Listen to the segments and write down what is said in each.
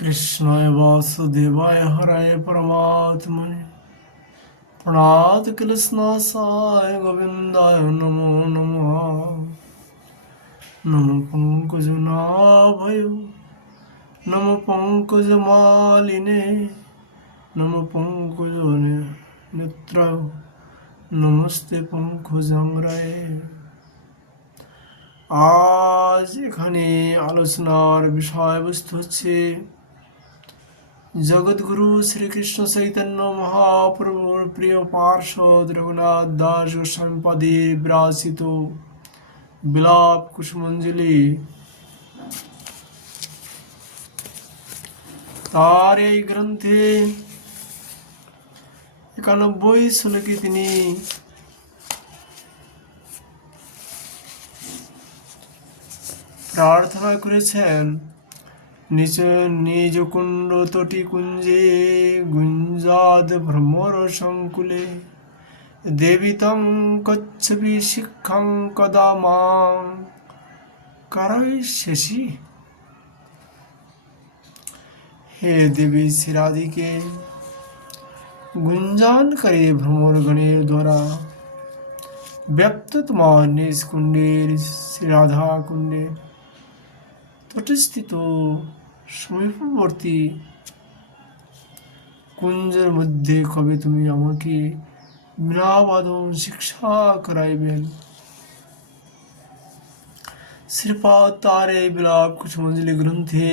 कृष्णाय वासुदेवाय हराय परमात्मने प्रणत कृष्णासाय गोविंदाय नमो नमः। नमो पंकजनाभय नमो पंकजमालिने नमो पंकज नेत्र नमस्ते पंकजांग्रये। আজ এখানে আলোচনার বিষয়বস্তু হচ্ছে জগৎগুরু শ্রীকৃষ্ণ চৈতন্য মহাপ্রভুর প্রিয় পার্ষদ রঘুনাথ দাস গোস্বামীপাদের বিরাচিত বিলাপ কুসুমাঞ্জলি। তার এই গ্রন্থে 91 শ্লোকে তিনি প্রার্থনা করেছেন, নিজ কুণ্ড তটি কুঞ্জে গুঞ্জাদ ভ্রমর সংকুলে দেবী তং কচ্ছবি শিক্ষাং কদা মাং কারাইষ্যসি। হে দেবী শ্রীরাধিকে গুঞ্জনকারী ভ্রমর গণের দ্বারা ব্যপ্ত তোমার নিজ কুণ্ডের শ্রীরাধা কুণ্ডের তটস্থিত সমীপবর্তী কুঞ্জের মধ্যে কবে তুমি আমাকে বীণাবাদন শিক্ষা করাইবেন। শ্রীপাদ তার এই বিলাপ কুসুমাঞ্জলি গ্রন্থে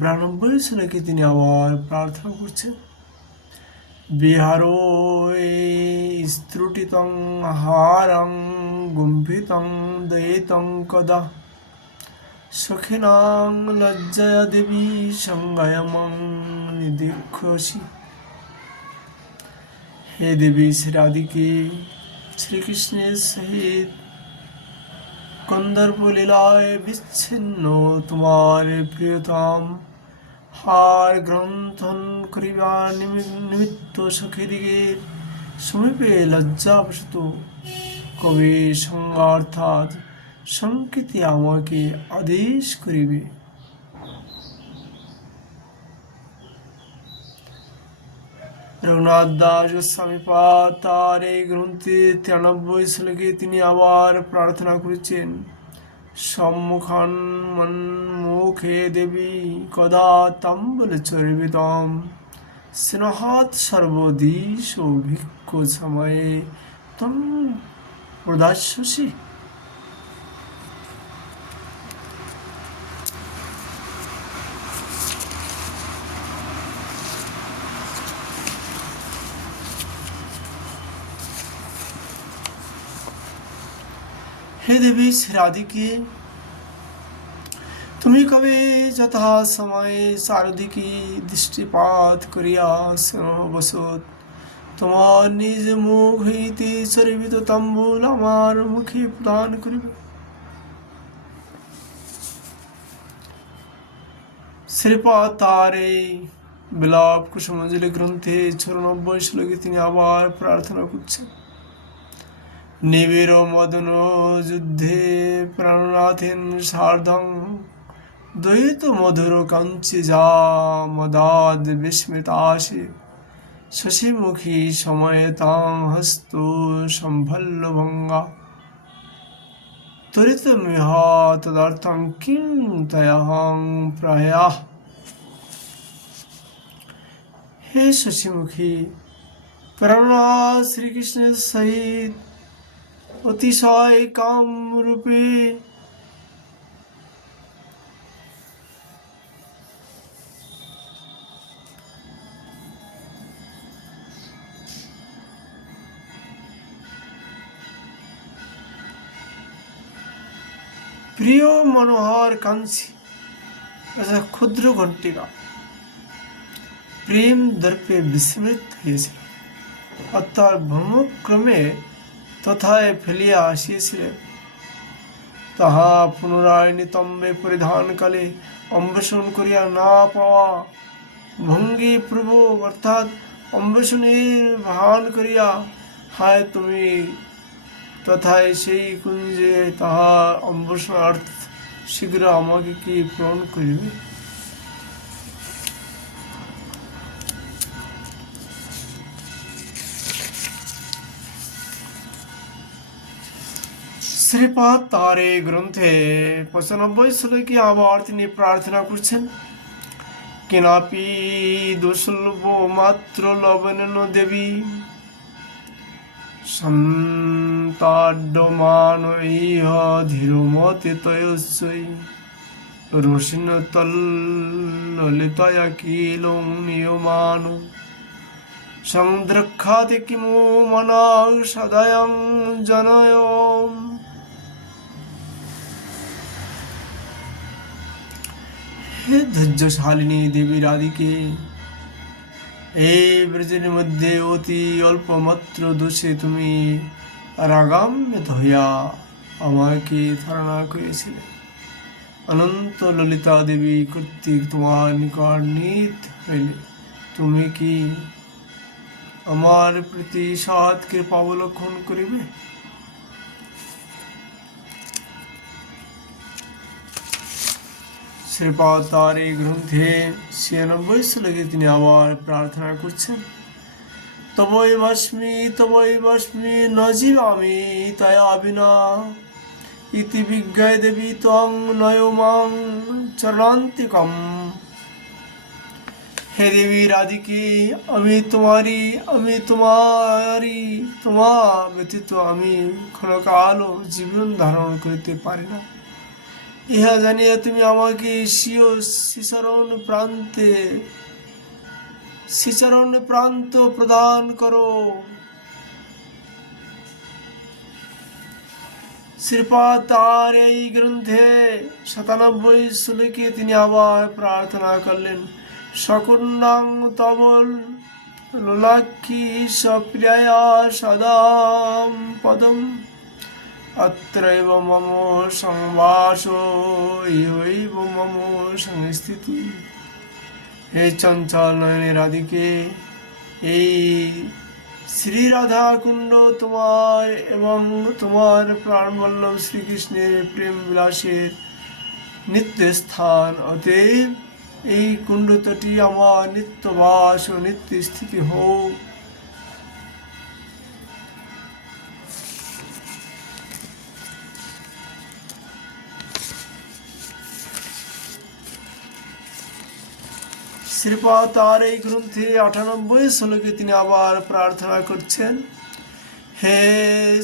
92 শ্লোকে তিনি আবার প্রার্থনা করছেন, বিহারো স্ত্রুটিতং আহারং গুম্ফিতং দয়িতং কদা সখিনাং লজ্জয়া দেবী সঙ্গয়মং নিদীক্ষসি। হে দেবী শ্রীরাধিকে শ্রীকৃষ্ণের সহিত কন্দর্প লীলায় বিচ্ছিন্ন তোমার প্রিয়তম হার গ্রন্থন করিবা নিমিত্ত সখীদিগের সমীপে লজ্জাবশত কবে সংজ্ঞা অর্থাৎ সংকেতে আমাকে আদেশ করিবে। রঘুনাথ দাস গোস্বামীপাদ তার এই গ্রন্থে 93 শ্লোকে তিনি আবার প্রার্থনা করেছেন, সম্মুখান মন্মুখে দেবী কদা তাম্বল চর্বিতম স্নেহাৎ সর্বদিশ ভিক্ষ সময়ে তং প্রদাস্যসি। হে দেবী শ্রীরাধিকে তুমি কবে যথা সময়ে চারিদিকে দৃষ্টিপাত করিয়া স্নেহবশত তোমার নিজ মুখ হইতে চর্বিত তাম্বুল আমার মুখে প্রদান করিবে। শ্রীপাদ তার এই বিলাপ কুসুমাঞ্জলি গ্রন্থে 94 শ্লোকে তিনি আবার প্রার্থনা করছেন, নিবিড় মদন যুদ্ধে প্রাণনাথেন সার্ধং দ্বৈত মধুর কাঞ্চি যা মদাদ বিস্মিতাসে শশীমুখী সময়েতাং হস্ত সম্ভল্য ভঙ্গা ত্বরিতমিহ তদর্থং কিং তয়হং প্রয়াহ। হে শশীমুখী প্রাণনাথ শ্রীকৃষ্ণের সহিত অতিশয় কাম রূপে প্রিয় মনোহর কাঞ্চি ক্ষুদ্র ঘণ্টিকা প্রেম দর্পে বিস্মৃত হয়েছিল, অর্থাৎ ভ্রমক্রমে তথায় ফেলিয়া আসিয়াছিলেন, তাহা পুনরায় নিতম্বে পরিধানকালে অন্বেষণ করিয়া না পাওয়া ভঙ্গি প্রভু অর্থাৎ অন্বেষণের ভান করিয়া হায় তুমি তথায় সেই কুঞ্জে তাহার অন্বেষণার্থ শীঘ্র আমাকে কি পূরণ করিবে। শ্রীপাদ তার এই গ্রন্থে ৯৫ শ্লোকে আবার তিনি প্রার্থনা করছেন, কেনাপি দুর্লভ মাত্র লবণেন দেবী সন্তাড্যমান ইহ ধীরমতে তয়স্যই রসিন তল্লিতয়া কিলং নিয়মান সংদ্রক্ষাতে কিমু মনাং সদয়ং জনয়। হে ধৈর্যশালিনী দেবী রাধিকে, এই ব্রজের মধ্যে অতি অল্পমাত্র দোষে তুমি রাগান্বিত হইয়া আমাকে ধারণা করেছিলে। অনন্ত ললিতা দেবী কর্তৃক তোমার নিকট নীত হইলে তুমি কি আমার প্রতি সৎ কৃপা অবলম্বন করিবে? শ্রীপাদ তার এই গ্রন্থে ৯৬ শ্লোকে তিনি আবার প্রার্থনা করছেন, তবৈ ভস্মি ন জীবামি তয়া বিনা ইতি বিজ্ঞায় দেবী ত্বং নয়মাং চরণান্তিকম। হে দেবী রাধিকে, তোমা ব্যতীত আমি ক্ষণকালও জীবন ধারণ করিতে পারি না। ইহা জানিয়া তুমি আমাকে স্বীয় শ্রীচরণ প্রান্ত প্রদান করো। শ্রীপাদ তার এই গ্রন্থে ৯৭ শ্লোকে তিনি আবার প্রার্থনা করলেন, শকুণ্ডাং তবল লোলাক্ষী সপ্রিয়া সদাম পদম অত্রৈব মম সংবাসো ইহৈব মম সংস্থিতি। হে চঞ্চল নয়নে রাধিকে, এই শ্রী রাধা কুণ্ড তোমার এবং তোমার প্রাণবল্লভ শ্রীকৃষ্ণের প্রেম বিলাসের নিত্য স্থান, অতএব এই কুণ্ডতটি আমার নিত্যবাস ও নিত্য স্থিতি হোক। শ্রীপাদ তার এই গ্রন্থে ৯৮ শ্লোকে তিনি আবার প্রার্থনা করছেন, হে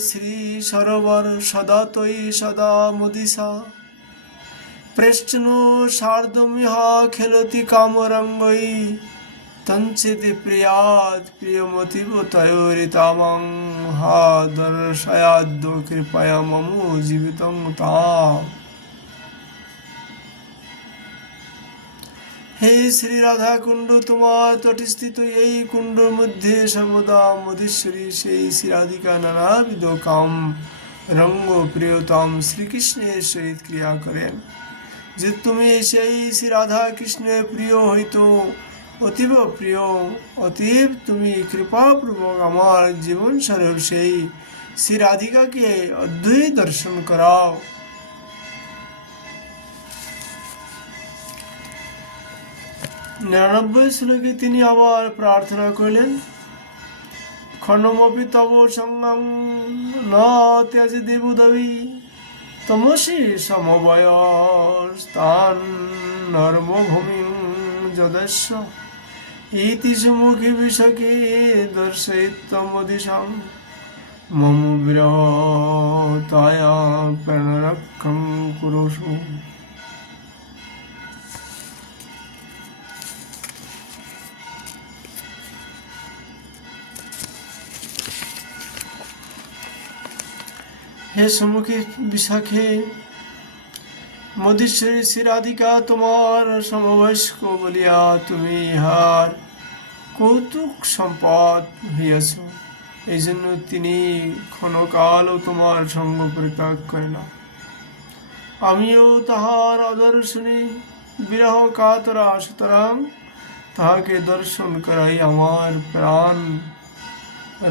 শ্রী সরোবর সদা তৈ সদা মদিসা প্রেষ্ঠনো শার্দমিহা খেলতি কামরঙ্গৈ তঞ্চেতে প্রিয়াদ প্রিয়মতিব তয়োরিতামাং হা দর্শয়াদ্য কৃপয়া মম জীবিতং তাম। হে শ্রী রাধা কুণ্ড তোমার তটস্থিত এই কুণ্ডর মধ্যে সর্বদা মধীশ্বরী সেই শ্রী রাধিকা নানাবিধ কাম রঙ্গ প্রিয়তম শ্রীকৃষ্ণের সহিত ক্রিয়া করেন। যে তুমি সেই শ্রী রাধা কৃষ্ণের প্রিয় হইত অতীব প্রিয়, অতীব তুমি কৃপাপূর্বক আমার জীবন স্বরূপ সেই শ্রী রাধিকাকে অদ্বৈত দর্শন করাও। ৯৯ শ্লোকে তিনি আবার প্রার্থনা করলেন, ক্ষণমপি তব সঙ্গং ন ত্যাজি দেবুদবী তমসি সমবয়স্তান নর্মভূমি যদস্য ইতি সুমুখী বিশকে দর্শয়িত্বমদিশাং মম বিরহতায়া প্রাণরক্ষং কুরুষু। হে সম্মুখী বিশাখে, মধীশ্বরী শ্রী রাধিকা তোমার সমবয়স্ক বলিয়া তুমি ইহার কৌতুক সম্পদ হইয়াছ, এই জন্য তিনি ক্ষণকালও তোমার সঙ্গ পরিত্যাগ করে না। আমিও তাহার অদর্শনে বিরহ কাতরা, সুতরাং তাহাকে দর্শন করাই আমার প্রাণ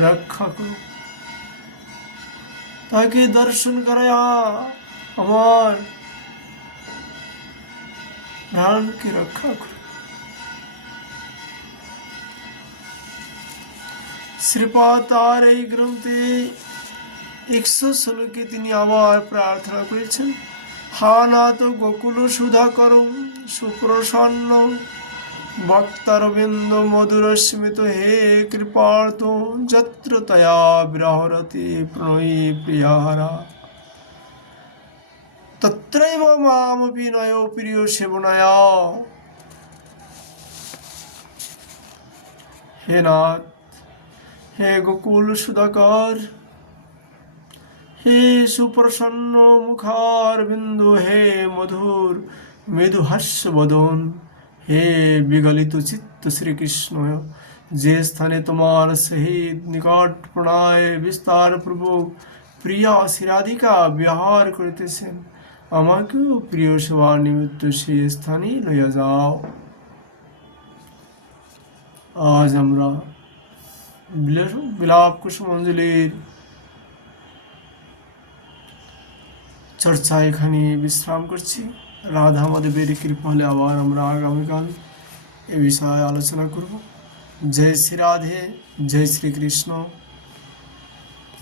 রক্ষা করো। তাকে দর্শন করাইয়া আমার প্রাণকে রক্ষা করো। শ্রীপাদ তার এই গ্রন্থে 116 তিনি আবার প্রার্থনা করেছেন, হা নাথ গোকুল সুধাকর সুপ্রসন্ন ভক্তারবিন্দ মধুর স্মিত হে কৃপার্থ যত্র তয়া বিরহরতি প্রণয়ী প্রিয়াহারা তত্রৈব মামপি নয় প্রিয় সেবনায়া। হে নাথ, হে গোকুল সুধাকর, হে সুপ্রসন্ন মুখার বিন্দু, হে মধুর মৃদুহাস্য বদন, হে বিগলিত চিত্ত শ্রীকৃষ্ণ, যে স্থানে তোমার সহিত নিকট প্রণয় বিস্তার পূর্বক প্রিয়া শ্রীরাধিকা বিহার করিতেছেন, আমাকেও প্রিয় সেবার নিমিত্ত সেই স্থানে লইয়া যাও। আজ আমরা বিলাপ কুসুমাঞ্জলির চর্চা এখানে বিশ্রাম করছি। রাধা মাধবের কৃপা হলে আবার আমরা আগামীকাল এ বিষয়ে আলোচনা করব। জয় শ্রী রাধে, জয় শ্রীকৃষ্ণ।